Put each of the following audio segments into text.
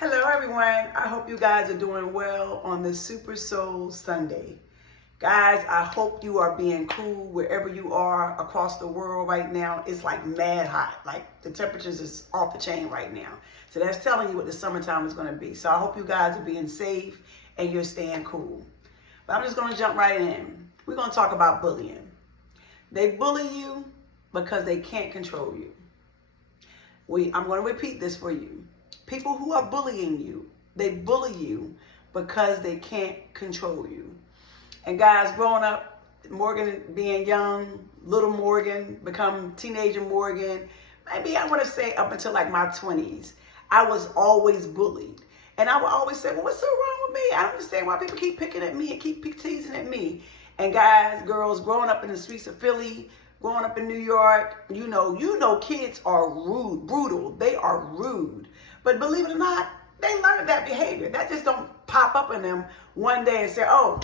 Hello everyone, I hope you guys are doing well on this Super Soul Sunday. Guys, I hope you are being cool wherever you are across the world right now. It's like mad hot, like the temperatures is off the chain right now. So that's telling you what the summertime is going to be. So I hope you guys are being safe and you're staying cool. But I'm just going to jump right in. We're going to talk about bullying. They bully you because they can't control you. I'm going to repeat this for you. People who are bullying you, they bully you because they can't control you. And guys, growing up, Morgan being young, little Morgan, become teenager Morgan, maybe I want to say up until like my 20s, I was always bullied. And I would always say, well, what's so wrong with me? I don't understand why people keep picking at me and keep teasing at me. And guys, girls, growing up in the streets of Philly, growing up in New York, you know kids are rude, brutal. They are rude. But believe it or not, they learn that behavior. That just don't pop up in them one day and say, oh,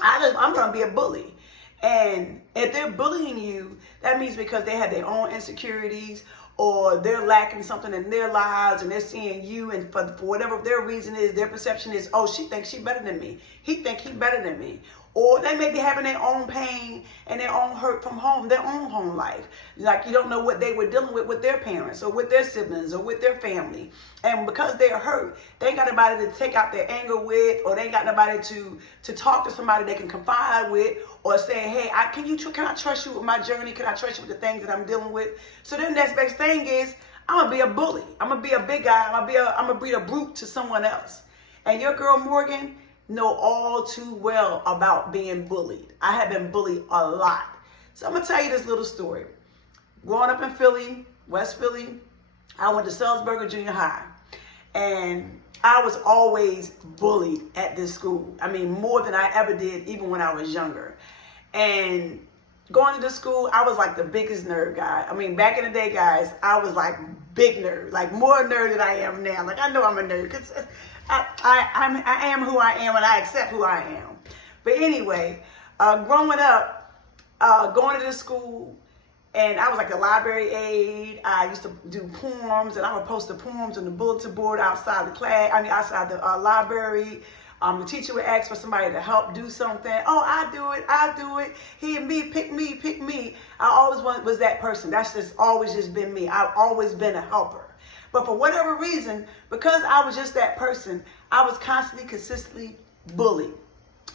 I'm going to be a bully. And if they're bullying you, that means because they have their own insecurities or they're lacking something in their lives and they're seeing you, and for whatever their reason is, their perception is, oh, she thinks she's better than me. He thinks he's better than me. Or they may be having their own pain and their own hurt from home, their own home life. Like you don't know what they were dealing with their parents or with their siblings or with their family. And because they're hurt, they ain't got nobody to take out their anger with, or they ain't got nobody to talk to somebody they can confide with, or say, hey, can I trust you with my journey? Can I trust you with the things that I'm dealing with? So then the next best thing is, I'm going to be a bully. I'm going to be a big guy. I'm going to be a brute to someone else. And your girl, Morgan, know all too well about being bullied. I have been bullied a lot. So I'm going to tell you this little story. Growing up in Philly, West Philly, I went to Salzburger Junior High. And I was always bullied at this school. I mean, more than I ever did even when I was younger. And going to this school, I was like the biggest nerd guy. I mean, back in the day, guys, I was like big nerd, like more nerd than I am now. Like, I know I'm a nerd because I am who I am and I accept who I am. But anyway, growing up, going to this school, and I was like a library aide. I used to do poems, and I would post the poems on the bulletin board outside the class. Outside the library. The teacher would ask for somebody to help do something. Oh, I do it. He and me, pick me. I always was that person. That's just always just been me. I've always been a helper. But for whatever reason, because I was just that person, I was consistently bullied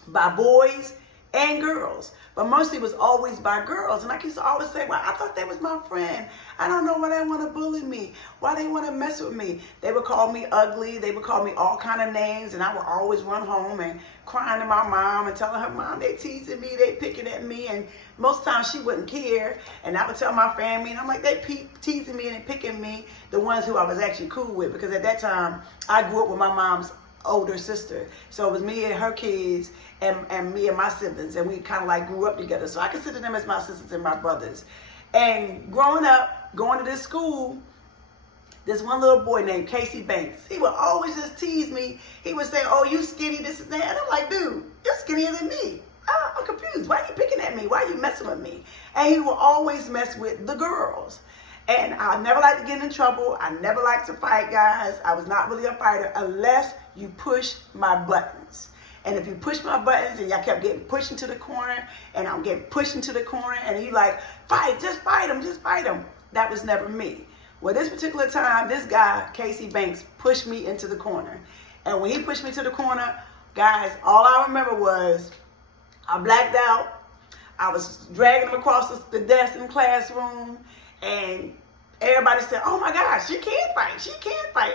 by boys and girls. But mostly it was always by girls. And I used to always say, well, I thought they was my friend. I don't know why they want to bully me. Why they want to mess with me. They would call me ugly. They would call me all kind of names. And I would always run home and crying to my mom and telling her, Mom, they teasing me. They picking at me. And most times she wouldn't care. And I would tell my family. And I'm like, they teasing me and they picking me. The ones who I was actually cool with. Because at that time, I grew up with my mom's older sister. So it was me and her kids and me and my siblings, and we kind of like grew up together. So I consider them as my sisters and my brothers. And growing up, going to this school, this one little boy named Casey Banks, he would always just tease me. He would say, oh, you skinny, this and that. And I'm like, dude, you're skinnier than me. I'm confused. Why are you picking at me? Why are you messing with me? And he would always mess with the girls. And I never liked to get in trouble. I never liked to fight, guys. I was not really a fighter unless you push my buttons. And if you push my buttons and I kept getting pushed into the corner, and I'm getting pushed into the corner, and he like, fight, just fight him. That was never me. Well, this particular time, this guy, Casey Banks, pushed me into the corner. And when he pushed me to the corner, guys, all I remember was I blacked out. I was dragging him across the desk in the classroom, and everybody said, oh my gosh, she can't fight.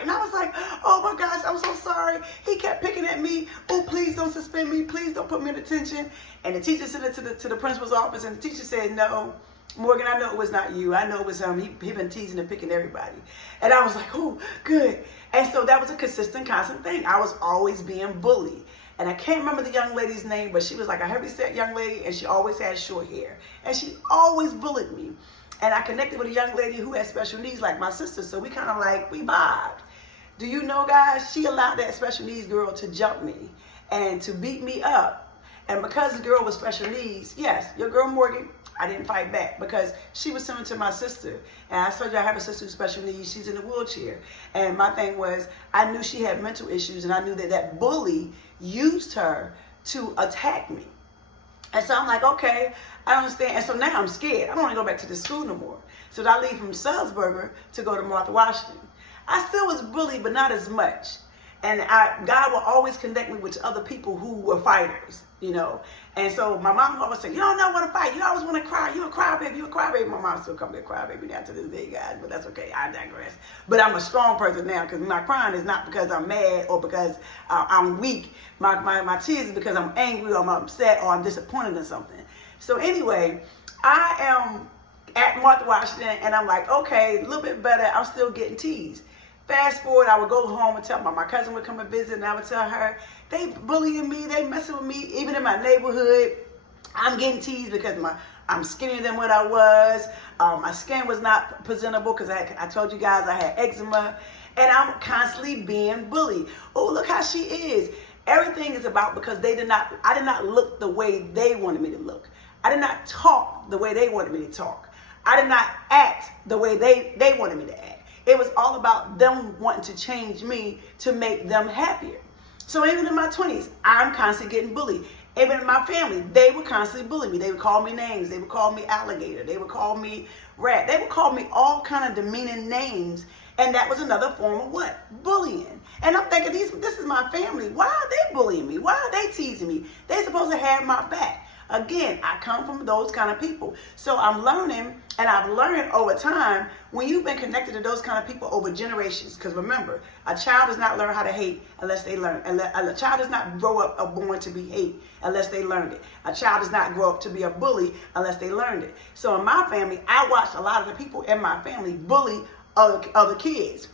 And I was like, oh my gosh, I'm so sorry. He kept picking at me. Oh, please don't suspend me. Please don't put me in detention. And the teacher sent it to the principal's office, and the teacher said, no, Morgan, I know it was not you. I know it was him. He been teasing and picking everybody. And I was like, oh, good. And so that was a constant thing. I was always being bullied. And I can't remember the young lady's name, but she was like a heavyset young lady, and she always had short hair. And she always bullied me. And I connected with a young lady who had special needs like my sister. So we kind of like, we vibed. Do you know, guys, she allowed that special needs girl to jump me and to beat me up. And because the girl was special needs, yes, your girl Morgan, I didn't fight back because she was similar to my sister. And I told you I have a sister with special needs. She's in a wheelchair. And my thing was, I knew she had mental issues, and I knew that that bully used her to attack me. And so I'm like, okay, I understand. And so now I'm scared. I don't want to go back to the school no more. So I leave from Salzburger to go to Martha Washington. I still was bullied, but not as much. And God will always connect me with other people who were fighters, you know. And so my mom always said, you don't know what to fight. You always want to cry. You're a crybaby. You're a crybaby. My mom still calls me a crybaby now to this day, guys. But that's okay. I digress. But I'm a strong person now, because my crying is not because I'm mad or because I'm weak. My tears is because I'm angry or I'm upset or I'm disappointed in something. So anyway, I am at Martha Washington, and I'm like, okay, a little bit better. I'm still getting teased. Fast forward, I would go home and tell my cousin would come and visit, and I would tell her, they bullying me, they messing with me, even in my neighborhood. I'm getting teased because I'm skinnier than what I was. My skin was not presentable because I told you guys I had eczema, and I'm constantly being bullied. Oh, look how she is. Everything is about because I did not look the way they wanted me to look. I did not talk the way they wanted me to talk. I did not act the way they wanted me to act. It was all about them wanting to change me to make them happier. So even in my 20s, I'm constantly getting bullied. Even in my family, they would constantly bully me. They would call me names. They would call me alligator. They would call me rat. They would call me all kind of demeaning names. And that was another form of what? Bullying. And I'm thinking, this is my family. Why are they bullying me? Why are they teasing me? They're supposed to have my back. Again, I come from those kind of people. So I'm learning, and I've learned over time, when you've been connected to those kind of people over generations, because remember, a child does not learn how to hate unless they learn. A child does not grow up born to be hate unless they learned it. A child does not grow up to be a bully unless they learned it. So in my family, I watched a lot of the people in my family bully other kids,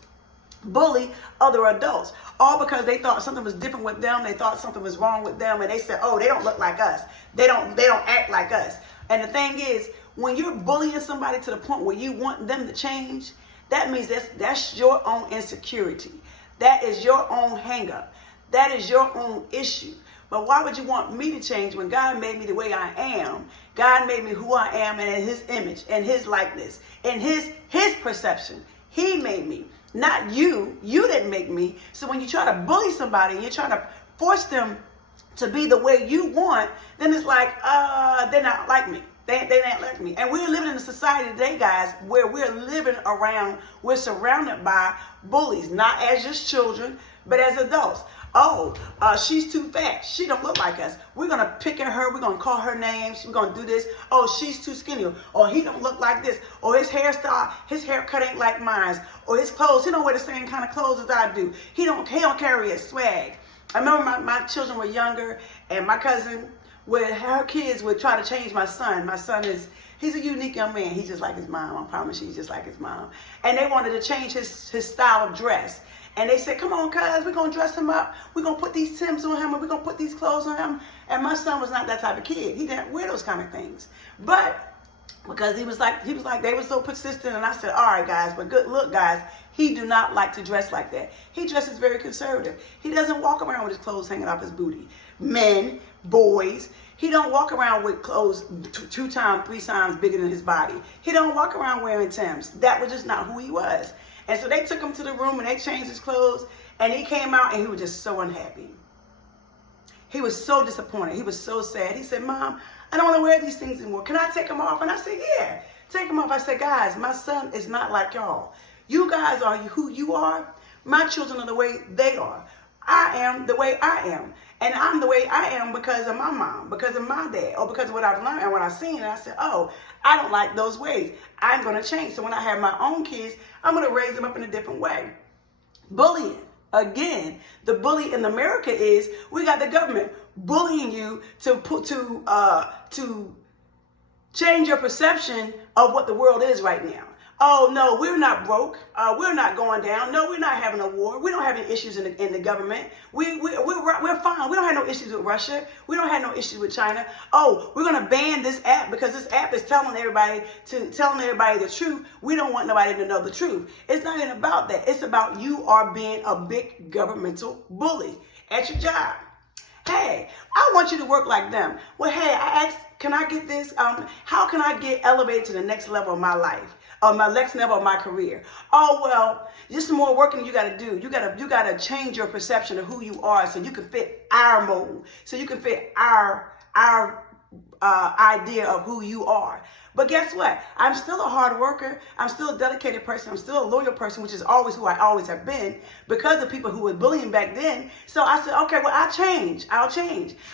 bully other adults, all because they thought something was different with them. They thought something was wrong with them, and they said, oh, they don't look like us. They don't act like us. And the thing is, when you're bullying somebody to the point where you want them to change, that means that's your own insecurity. That is your own hang up. That is your own issue. But why would you want me to change when God made me the way I am? God made me who I am, and in his image and his likeness and his perception. He made me. Not you. You didn't make me. So when you try to bully somebody and you're trying to force them to be the way you want, then it's like, they're not like me. They not like me. And we're living in a society today, guys, where we're surrounded by bullies, not as just children, but as adults. Oh, she's too fat. She don't look like us. We're going to pick at her. We're going to call her names. We're going to do this. Oh, she's too skinny. Or he don't look like this. Or his hairstyle, his haircut ain't like mine. Or his clothes, he don't wear the same kind of clothes as I do. He don't carry a swag. I remember my children were younger, and my cousin, her kids would try to change my son. My son he's a unique young man. He's just like his mom. I promise you, he's just like his mom. And they wanted to change his style of dress. And they said, come on, cuz, we're going to dress him up. We're going to put these Timbs on him, and we're going to put these clothes on him. And my son was not that type of kid. He didn't wear those kind of things. But because he was like, they were so persistent. And I said, all right, guys, but good look, guys, he do not like to dress like that. He dresses very conservative. He doesn't walk around with his clothes hanging off his booty. Men, boys, he don't walk around with clothes 2 times, 3 times bigger than his body. He don't walk around wearing Timbs. That was just not who he was. And so they took him to the room and they changed his clothes, and he came out and he was just so unhappy. He was so disappointed. He was so sad. He said, Mom, I don't want to wear these things anymore. Can I take them off? And I said, yeah, take them off. I said, guys, my son is not like y'all. You guys are who you are. My children are the way they are. I am the way I am. And I'm the way I am because of my mom, because of my dad, or because of what I've learned and what I've seen. And I said, oh, I don't like those ways. I'm going to change. So when I have my own kids, I'm going to raise them up in a different way. Bullying. Again, the bully in America is we got the government bullying you to change your perception of what the world is right now. Oh, no, we're not broke. We're not going down. No, we're not having a war. We don't have any issues in the government. We're fine. We don't have no issues with Russia. We don't have no issues with China. Oh, we're going to ban this app because this app is telling everybody the truth. We don't want nobody to know the truth. It's not even about that. It's about you are being a big governmental bully at your job. Hey, I want you to work like them. Well, hey, I asked, can I get this? How can I get elevated to the next level of my life? Or my next level of my career? Oh, well, just some more working you got to do. You got to change your perception of who you are so you can fit our mold, so you can fit our idea of who you are. But guess what? I'm still a hard worker. I'm still a dedicated person. I'm still a loyal person, which is always who I always have been because of people who were bullying back then. So I said, okay, well, I'll change.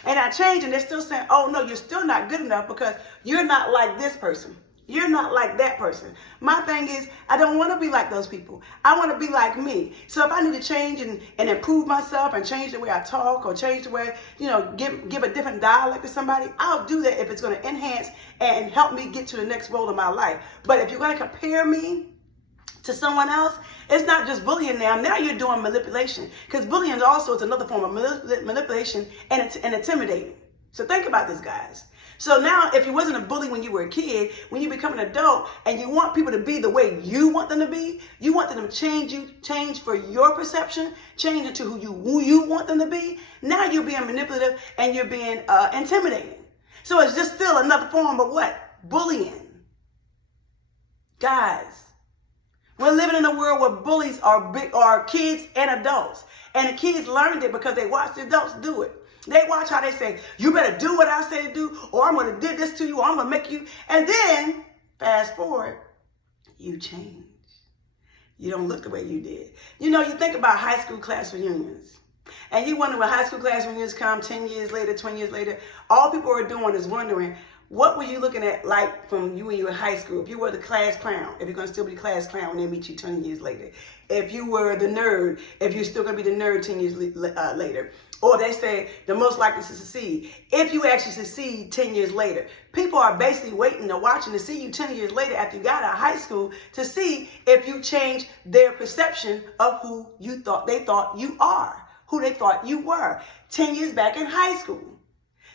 And I changed, and they're still saying, oh, no, you're still not good enough because you're not like this person. You're not like that person. My thing is, I don't want to be like those people. I want to be like me. So if I need to change and improve myself and change the way I talk or change the way, give a different dialect to somebody, I'll do that if it's going to enhance and help me get to the next role of my life. But if you're going to compare me to someone else, it's not just bullying now. Now you're doing manipulation. Because bullying also is another form of manipulation and intimidating. So think about this, guys. So now, if you wasn't a bully when you were a kid, when you become an adult and you want people to be the way you want them to be, you want them to change for your perception, change it to who you want them to be. Now you're being manipulative and you're being intimidating. So it's just still another form of what? Bullying. Guys, we're living in a world where bullies are kids and adults. And the kids learned it because they watched the adults do it. They watch how they say, you better do what I say to do, or I'm going to do this to you, or I'm going to make you. And then, fast forward, you change. You don't look the way you did. You think about high school class reunions. And you wonder when high school class reunions come 10 years later, 20 years later, all people are doing is wondering, what were you looking at like from you when you were in high school? If you were the class clown, if you're going to still be the class clown when they meet you 20 years later. If you were the nerd, if you're still going to be the nerd 10 years later. Or they say the most likely to succeed. If you actually succeed 10 years later. People are basically waiting and watching to see you 10 years later after you got out of high school to see if you change their perception of who they thought you are, who they thought you were 10 years back in high school.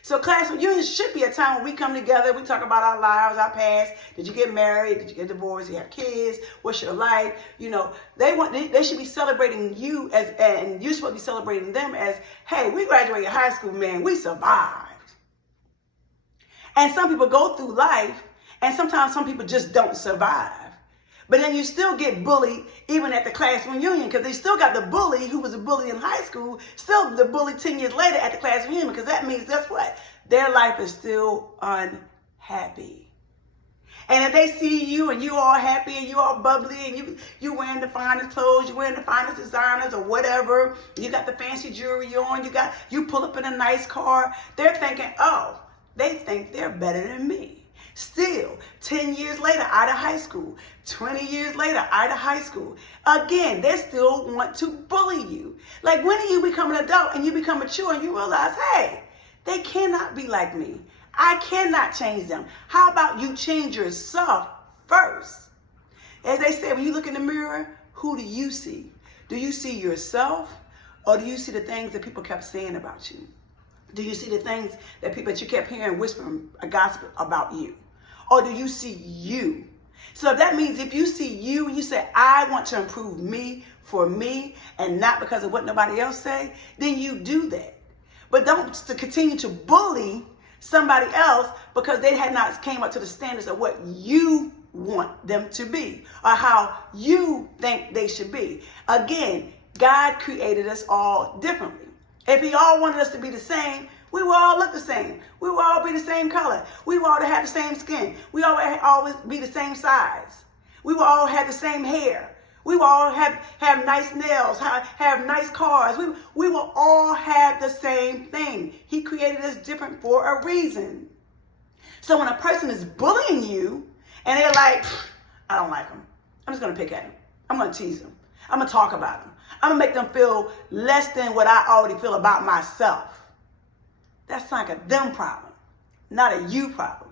So class reunions should be a time when we come together, we talk about our lives, our past. Did you get married? Did you get divorced? Do you have kids? What's your life? They should be celebrating you and you're supposed to be celebrating them as, hey, we graduated high school, man, we survived. And some people go through life and sometimes some people just don't survive. But then you still get bullied even at the class reunion because they still got the bully who was a bully in high school, still the bully 10 years later at the class reunion because that means, guess what? Their life is still unhappy. And if they see you and you all happy and you all bubbly and you wearing the finest clothes, you wearing the finest designers or whatever, you got the fancy jewelry on, you pull up in a nice car, they're thinking, oh, they think they're better than me. Still, 10 years later, out of high school, 20 years later, out of high school, again, they still want to bully you. Like when you become an adult and you become mature and you realize, hey, they cannot be like me. I cannot change them. How about you change yourself first? As they say, when you look in the mirror, who do you see? Do you see yourself or do you see the things that people kept saying about you? Do you see the things that you kept hearing whispering a gossip about you? Or do you see you? So that means if you see you and you say, I want to improve me for me and not because of what nobody else say, then you do that. But don't continue to bully somebody else because they had not came up to the standards of what you want them to be or how you think they should be. Again, God created us all differently. If he all wanted us to be the same, we will all look the same. We will all be the same color. We will all have the same skin. We all always be the same size. We will all have the same hair. We will all have nice nails, have nice cars. We will all have the same thing. He created us different for a reason. So when a person is bullying you and they're like, I don't like him. I'm just going to pick at him. I'm going to tease him. I'm going to talk about him. I'm going to make them feel less than what I already feel about myself. That's like a them problem, not a you problem.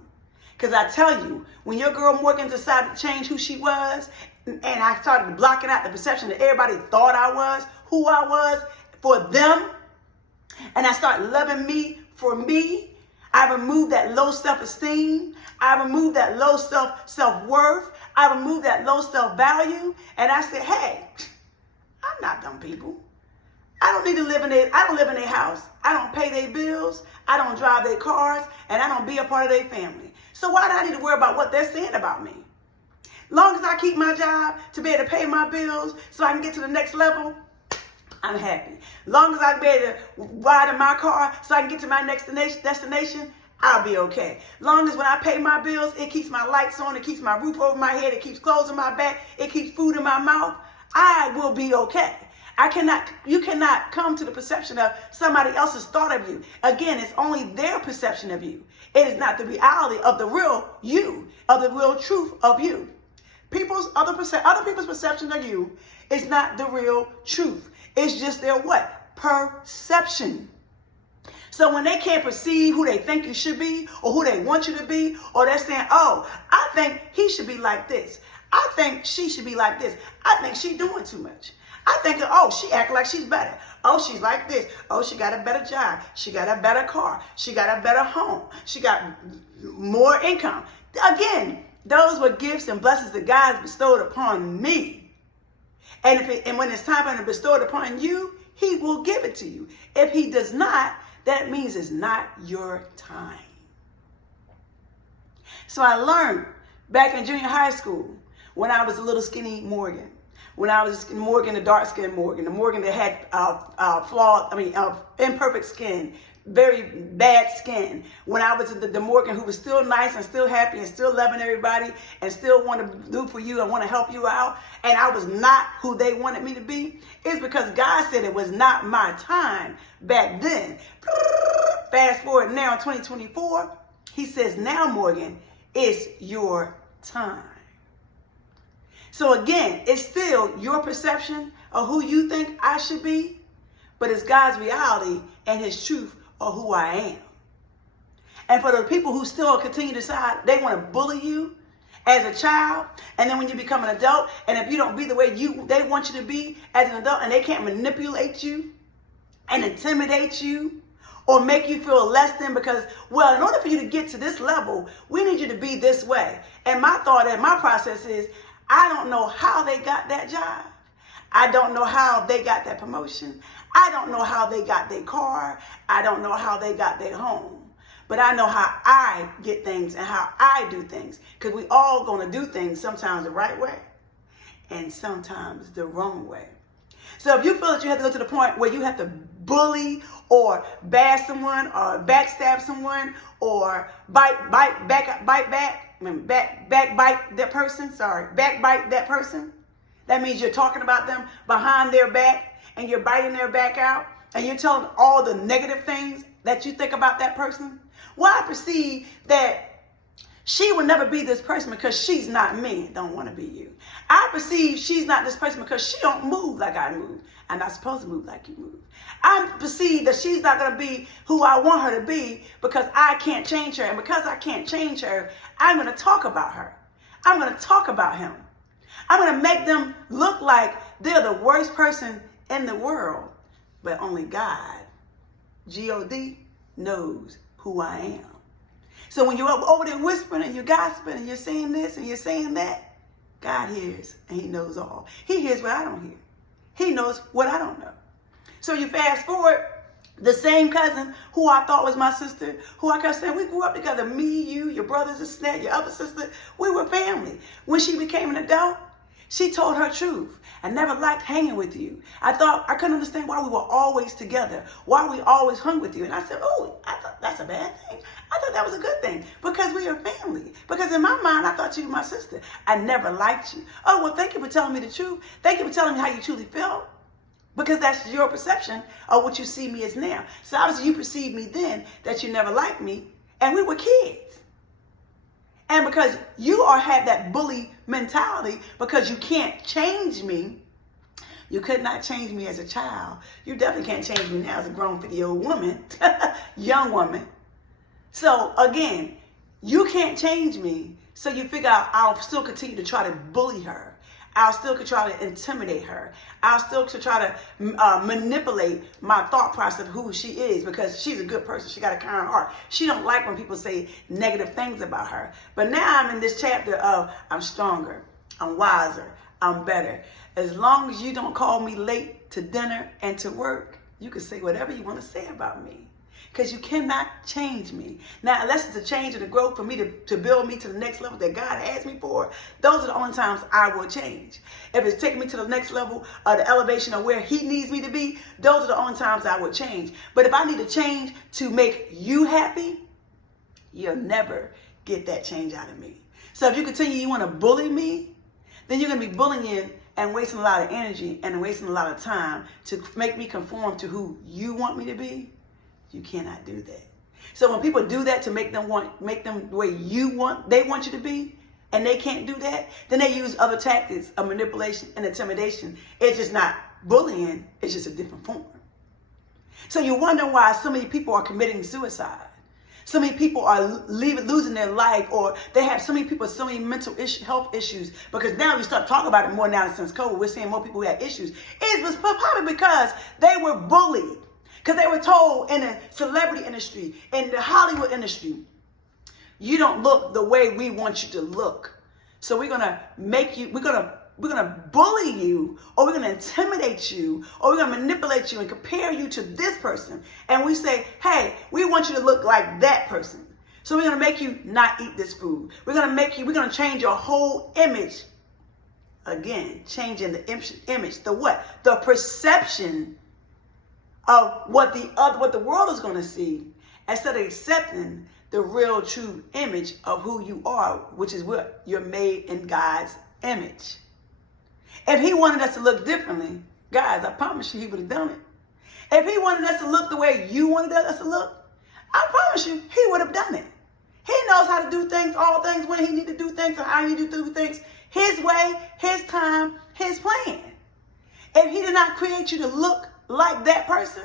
Because I tell you, when your girl Morgan decided to change who she was, and I started blocking out the perception that everybody thought I was, who I was for them, and I started loving me for me, I removed that low self-esteem. I removed that low self-worth. I removed that low self-value. And I said, hey, I'm not dumb people. I I don't need to live in I don't live in their house. I don't pay their bills. I don't drive their cars, and I don't be a part of their family. So why do I need to worry about what they're saying about me? Long as I keep my job to be able to pay my bills so I can get to the next level, I'm happy. Long as I can be able to ride in my car so I can get to my next destination, I'll be okay. Long as when I pay my bills, it keeps my lights on, it keeps my roof over my head, it keeps clothes on my back, it keeps food in my mouth, I will be okay. You cannot come to the perception of somebody else's thought of you. Again, it's only their perception of you. It is not the reality of the real you, of the real truth of you. Other people's perception of you is not the real truth. It's just their what? Perception. So when they can't perceive who they think you should be or who they want you to be, or they're saying, oh, I think he should be like this. I think she should be like this. I think she's doing too much. I think, oh, she acting like she's better. Oh, she's like this. Oh, she got a better job. She got a better car. She got a better home. She got more income. Again, those were gifts and blessings that God bestowed upon me. And when it's time for him to bestow it upon you, he will give it to you. If he does not, that means it's not your time. So I learned back in junior high school when I was a little skinny Morgan. When I was Morgan, the dark-skinned Morgan, the Morgan that had imperfect skin, very bad skin. When I was the Morgan who was still nice and still happy and still loving everybody and still want to do for you and want to help you out, and I was not who they wanted me to be, it's because God said it was not my time back then. Fast forward now in 2024, he says, now Morgan, it's your time. So again, it's still your perception of who you think I should be, but it's God's reality and his truth of who I am. And for the people who still continue to decide they want to bully you as a child, and then when you become an adult, and if you don't be the way they want you to be as an adult, and they can't manipulate you and intimidate you or make you feel less than because, well, in order for you to get to this level, we need you to be this way. And my thought and my process is, I don't know how they got that job. I don't know how they got that promotion. I don't know how they got their car. I don't know how they got their home. But I know how I get things and how I do things. Because we all going to do things sometimes the right way and sometimes the wrong way. So if you feel that you have to go to the point where you have to bully or bash someone or backstab someone or backbite that person, that means you're talking about them behind their back and you're biting their back out and you're telling all the negative things that you think about that person. Well, I perceive that she will never be this person because she's not me, don't want to be you. I perceive she's not this person because she don't move like I move. I'm not supposed to move like you move. I perceive that she's not going to be who I want her to be because I can't change her. And because I can't change her, I'm going to talk about her. I'm going to talk about him. I'm going to make them look like they're the worst person in the world. But only God, G-O-D, knows who I am. So when you're over there whispering and you're gossiping and you're saying this and you're saying that, God hears and he knows all. He hears what I don't hear. He knows what I don't know. So you fast forward, the same cousin who I thought was my sister, who I kept saying, we grew up together, me, you, your brothers, this and that, your other sister, we were family. When she became an adult, she told her truth. I never liked hanging with you. I couldn't understand why we were always together, why we always hung with you. And I said, oh, I thought that's a bad thing. I thought that was a good thing because we are family. Because in my mind, I thought you were my sister. I never liked you. Oh, well, thank you for telling me the truth. Thank you for telling me how you truly felt. Because that's your perception of what you see me as now. So obviously you perceived me then that you never liked me. And we were kids. And because you had that bully mentality, because you can't change me, you could not change me as a child. You definitely can't change me now as a grown 50-year-old woman, young woman. So again, you can't change me. So you figure out I'll still continue to try to bully her. I'll still try to intimidate her. I'll still try to manipulate my thought process of who she is because she's a good person. She got a kind heart. She don't like when people say negative things about her. But now I'm in this chapter of I'm stronger, I'm wiser, I'm better. As long as you don't call me late to dinner and to work, You can say whatever you want to say about me, because you cannot change me. Now, unless it's a change and a growth for me to build me to the next level that God has me for, those are the only times I will change. If it's taking me to the next level of the elevation of where he needs me to be, those are the only times I will change. But if I need to change to make you happy, you'll never get that change out of me. So if you continue, you want to bully me, then you're going to be bullying and wasting a lot of energy and wasting a lot of time to make me conform to who you want me to be. You cannot do that. So when people do that to make them the way they want you to be, and they can't do that, then they use other tactics of manipulation and intimidation. It's just not bullying, it's just a different form. So you wonder why so many people are committing suicide. So many people are losing their life, or they have so many people with so many mental health issues, because now we start talking about it more now since COVID. We're seeing more people who have issues. It was probably because they were bullied. Because they were told in the celebrity industry, in the Hollywood industry, you don't look the way we want you to look. So we're going to make you, we're going to bully you, or we're going to intimidate you, or we're going to manipulate you and compare you to this person. And we say, hey, we want you to look like that person. So we're going to make you not eat this food. We're going to change your whole image. Again, changing the image, the what? The perception of what the world is going to see, instead of accepting the real true image of who you are, which is what you're made in God's image. If he wanted us to look differently, guys, I promise you he would have done it. If he wanted us to look the way you wanted us to look, I promise you he would have done it. He knows how to do things, all things, when he need to do things, and how he need to do things, his way, his time, his plan. If he did not create you to look like that person,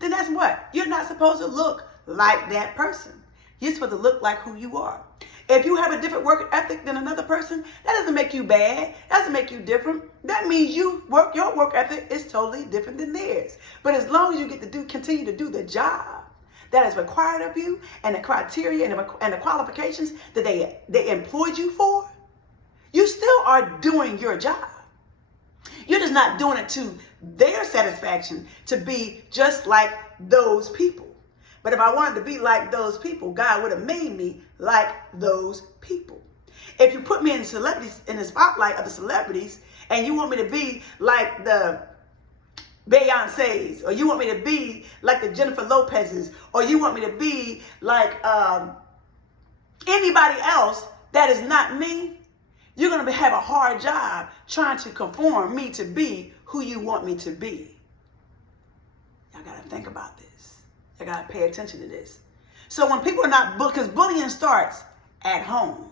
then that's what? You're not supposed to look like that person. You're supposed to look like who you are. If you have a different work ethic than another person, that doesn't make you bad. That doesn't make you different. That means your work ethic is totally different than theirs. But as long as you get to continue to do the job that is required of you, and the criteria and the qualifications that they employed you for, you still are doing your job. You're just not doing it to their satisfaction to be just like those people. But if I wanted to be like those people, God would have made me like those people. If you put me in the spotlight of the celebrities, and you want me to be like the Beyoncés, or you want me to be like the Jennifer Lopez's, or you want me to be like anybody else that is not me, you're going to have a hard job trying to conform me to be who you want me to be. Y'all got to think about this. I got to pay attention to this. So when people are not, because bullying starts at home.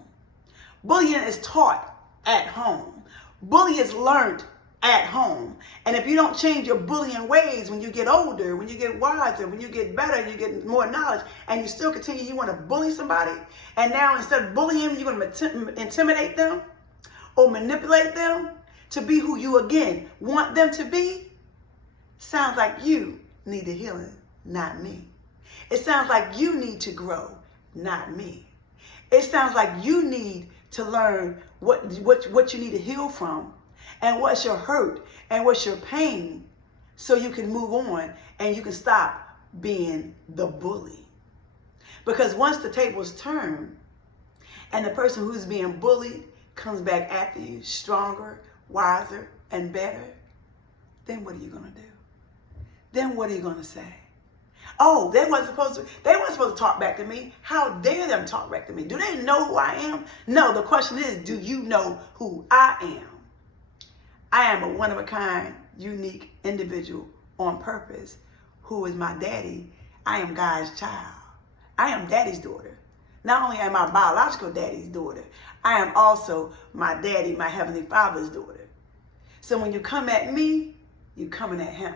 Bullying is taught at home. Bullying is learned at home. And if you don't change your bullying ways when you get older, when you get wiser, when you get better, you get more knowledge, and you still continue, you want to bully somebody, and now instead of bullying, you're going to intimidate them or manipulate them to be who you, again, want them to be, sounds like you need the healing, not me. It sounds like you need to grow, not me. It sounds like you need to learn what you need to heal from, and what's your hurt, and what's your pain, so you can move on and you can stop being the bully. Because once the tables turn and the person who's being bullied comes back after you stronger, wiser, and better, then what are you going to do? Then what are you going to say? Oh, they weren't supposed to talk back to me. How dare them talk back to me? Do they know who I am? No, the question is, do you know who I am? I am a one-of-a-kind, unique individual on purpose who is my daddy. I am God's child. I am daddy's daughter. Not only am I biological daddy's daughter, I am also my daddy, my heavenly father's daughter. So when you come at me, you're coming at him.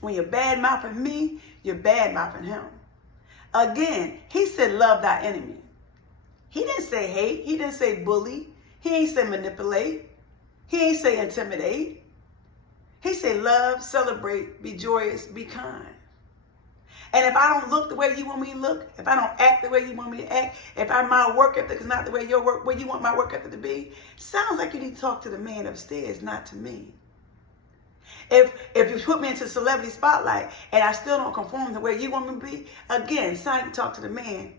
When you're bad-mouthing me, you're bad-mouthing him. Again, he said love thy enemy. He didn't say hate. He didn't say bully. He ain't say manipulate. He ain't say intimidate. He said love, celebrate, be joyous, be kind. And if I don't look the way you want me to look, if I don't act the way you want me to act, if my work ethic is not the way you want my work ethic to be, sounds like you need to talk to the man upstairs, not to me. If you put me into celebrity spotlight and I still don't conform to where you want me to be, again, it's time to talk to the man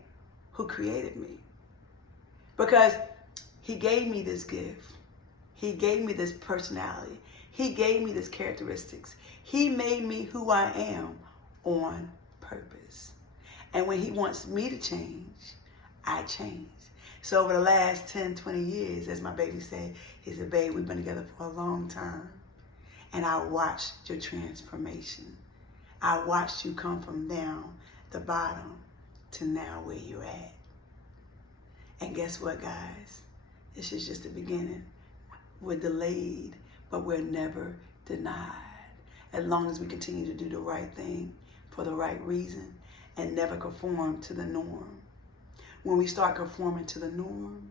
who created me. Because he gave me this gift. He gave me this personality. He gave me these characteristics. He made me who I am on purpose. And when he wants me to change, I change. So over the last 10, 20 years, as my baby said, he said, babe, we've been together for a long time. And I watched your transformation. I watched you come from down the bottom to now where you're at. And guess what, guys? This is just the beginning. We're delayed, but we're never denied. As long as we continue to do the right thing for the right reason and never conform to the norm. When we start conforming to the norm,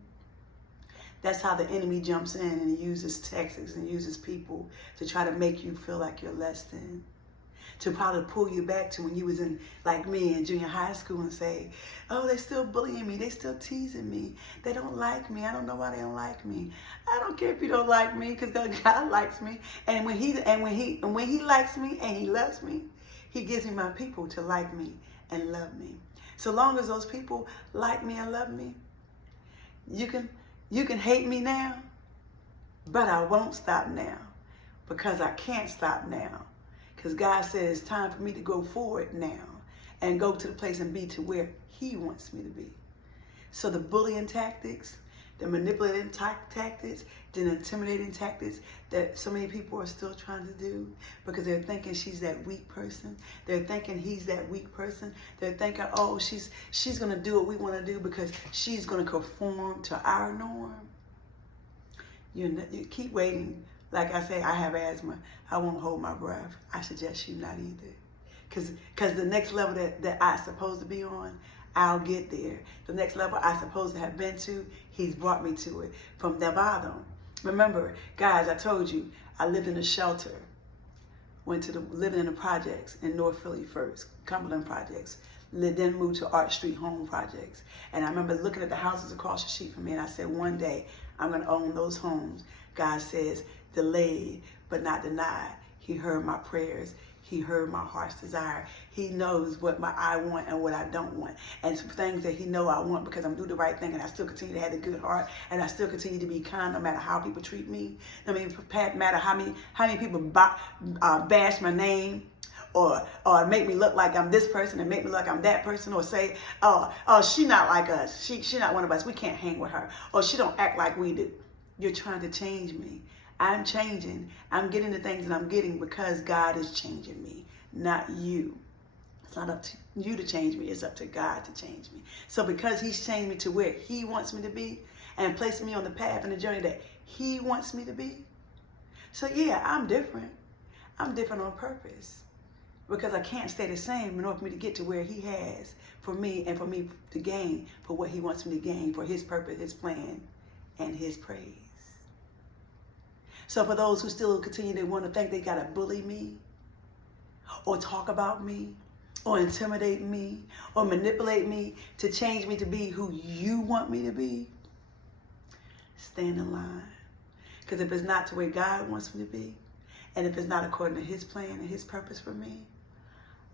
that's how the enemy jumps in and he uses tactics and uses people to try to make you feel like you're less than. To probably pull you back to when you was in, like me, in junior high school and say, oh, they're still bullying me. They're still teasing me. They don't like me. I don't know why they don't like me. I don't care if you don't like me because God likes me. And when he likes me and he loves me, he gives me my people to like me and love me. So long as those people like me and love me, you can hate me now, but I won't stop now because I can't stop now. Because God says it's time for me to go forward now and go to the place and be to where he wants me to be. So the bullying tactics, the manipulating tactics, the intimidating tactics that so many people are still trying to do because they're thinking she's that weak person. They're thinking he's that weak person. They're thinking, oh, she's going to do what we want to do because she's going to conform to our norm. You keep waiting. Like I say, I have asthma. I won't hold my breath. I suggest you not either. Because the next level that I'm supposed to be on, I'll get there. The next level I'm supposed to have been to, he's brought me to it from the bottom. Remember, guys, I told you, I lived in a shelter. Living in the projects in North Philly first, Cumberland projects. Then moved to Art Street Home projects. And I remember looking at the houses across the street from me and I said, one day I'm going to own those homes. God says, delayed but not denied. He heard my prayers. He heard my heart's desire. He knows what I want and what I don't want. And some things that he know I want because I'm doing the right thing and I still continue to have a good heart and I still continue to be kind no matter how people treat me. I mean, no matter how many people bash my name or make me look like I'm this person and make me look like I'm that person or say, oh, she not like us. She not one of us. We can't hang with her. Or she don't act like we do. You're trying to change me. I'm changing. I'm getting the things that I'm getting because God is changing me, not you. It's not up to you to change me. It's up to God to change me. So because he's changed me to where he wants me to be and placed me on the path and the journey that he wants me to be. So yeah, I'm different. I'm different on purpose because I can't stay the same in order for me to get to where he has for me and for me to gain for what he wants me to gain for his purpose, his plan, and his praise. So for those who still continue to want to think they got to bully me or talk about me or intimidate me or manipulate me to change me to be who you want me to be, stand in line. Because if it's not to where God wants me to be and if it's not according to his plan and his purpose for me,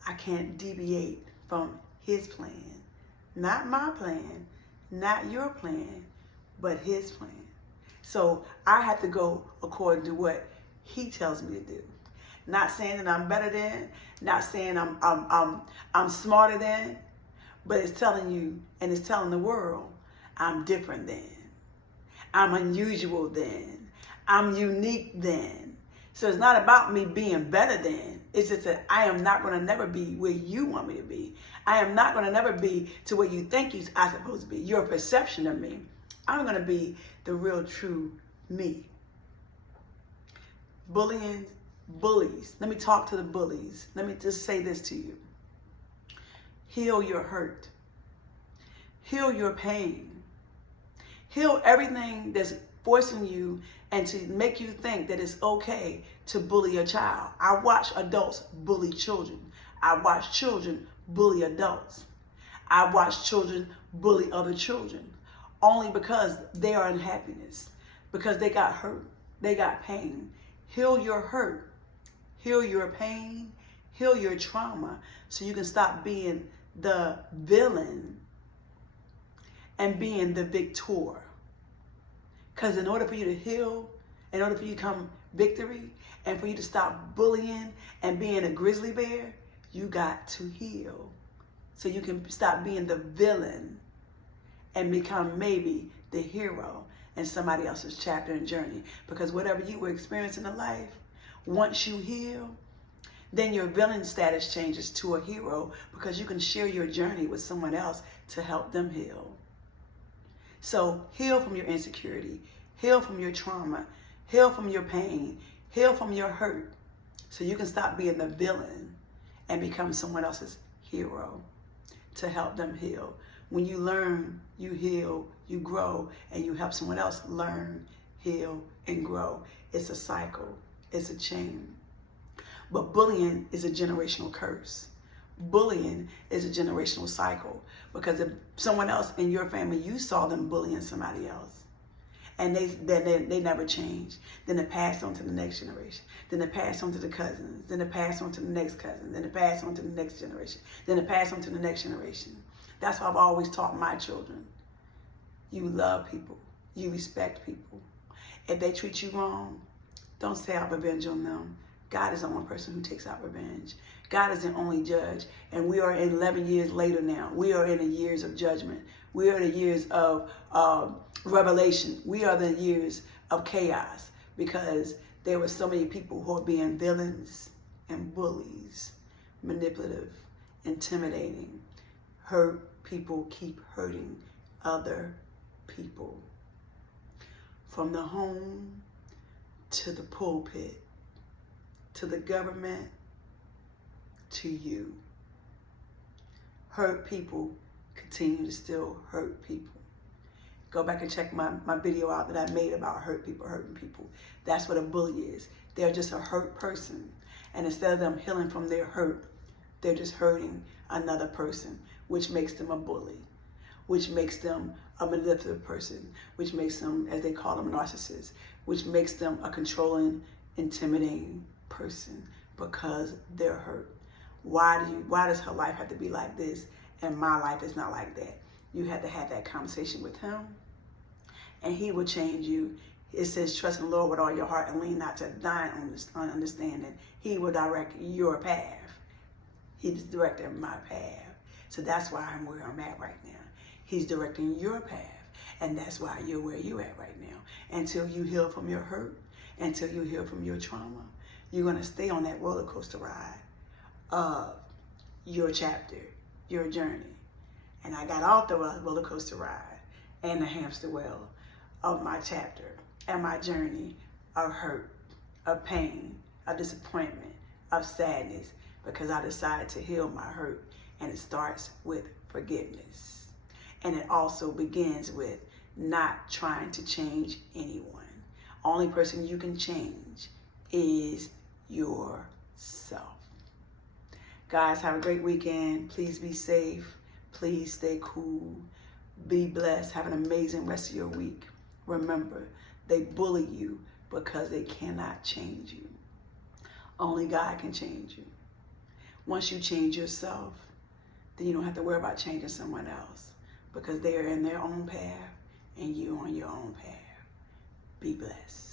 I can't deviate from his plan. Not my plan, not your plan, but his plan. So I have to go according to what he tells me to do. Not saying that I'm better than, not saying I'm smarter than, but it's telling you and it's telling the world I'm different than. I'm unusual than. I'm unique than. So it's not about me being better than. It's just that I am not going to never be where you want me to be. I am not going to never be to where you think I'm supposed to be. Your perception of me. I'm going to be the real true me. Bullies. Let me talk to the bullies. Let me just say this to you. Heal your hurt. Heal your pain. Heal everything that's forcing you and to make you think that it's okay to bully a child. I watch adults bully children. I watch children bully adults. I watch children bully other children. Only because they are in happiness, because they got hurt, they got pain. Heal your hurt, heal your pain, heal your trauma, so you can stop being the villain and being the victor. Because in order for you to heal, in order for you to come victory, and for you to stop bullying and being a grizzly bear, you got to heal. So you can stop being the villain and become maybe the hero in somebody else's chapter and journey. Because whatever you were experiencing in life, once you heal, then your villain status changes to a hero, because you can share your journey with someone else to help them heal. So heal from your insecurity, heal from your trauma, heal from your pain, heal from your hurt, so you can stop being the villain and become someone else's hero to help them heal. When you learn, you heal, you grow, and you help someone else learn, heal, and grow. It's a cycle. It's a chain. But bullying is a generational curse. Bullying is a generational cycle, because if someone else in your family, you saw them bullying somebody else, and they never changed, then it passed on to the next generation, then it passed on to the cousins, then it passed on to the next cousin, then it passed on to the next generation, then it passed on to the next generation. That's why I've always taught my children. You love people. You respect people. If they treat you wrong, don't stay out revenge on them. God is the only person who takes out revenge. God is the only judge. And we are in 11 years later now. We are in the years of judgment. We are in the years of revelation. We are the years of chaos, because there were so many people who are being villains and bullies, manipulative, intimidating, hurt people keep hurting other people. From the home to the pulpit, to the government, to you. Hurt people continue to still hurt people. Go back and check my video out that I made about hurt people hurting people. That's what a bully is. They're just a hurt person. And instead of them healing from their hurt, they're just hurting another person, which makes them a bully, which makes them a manipulative person, which makes them, as they call them, narcissists, which makes them a controlling, intimidating person, because they're hurt. Why does her life have to be like this and my life is not like that? You have to have that conversation with him, and he will change you. It says, trust in the Lord with all your heart and lean not to thine own understanding. He will direct your path. He's directing my path. So that's why I'm where I'm at right now. He's directing your path, and that's why you're where you're at right now. Until you heal from your hurt, until you heal from your trauma, you're going to stay on that roller coaster ride of your chapter, your journey. And I got off the roller coaster ride and the hamster wheel of my chapter and my journey of hurt, of pain, of disappointment, of sadness, because I decided to heal my hurt. And it starts with forgiveness. And it also begins with not trying to change anyone. Only person you can change is yourself. Guys, have a great weekend. Please be safe. Please stay cool. Be blessed. Have an amazing rest of your week. Remember, they bully you because they cannot change you. Only God can change you. Once you change yourself, then you don't have to worry about changing someone else, because they are in their own path and you're on your own path. Be blessed.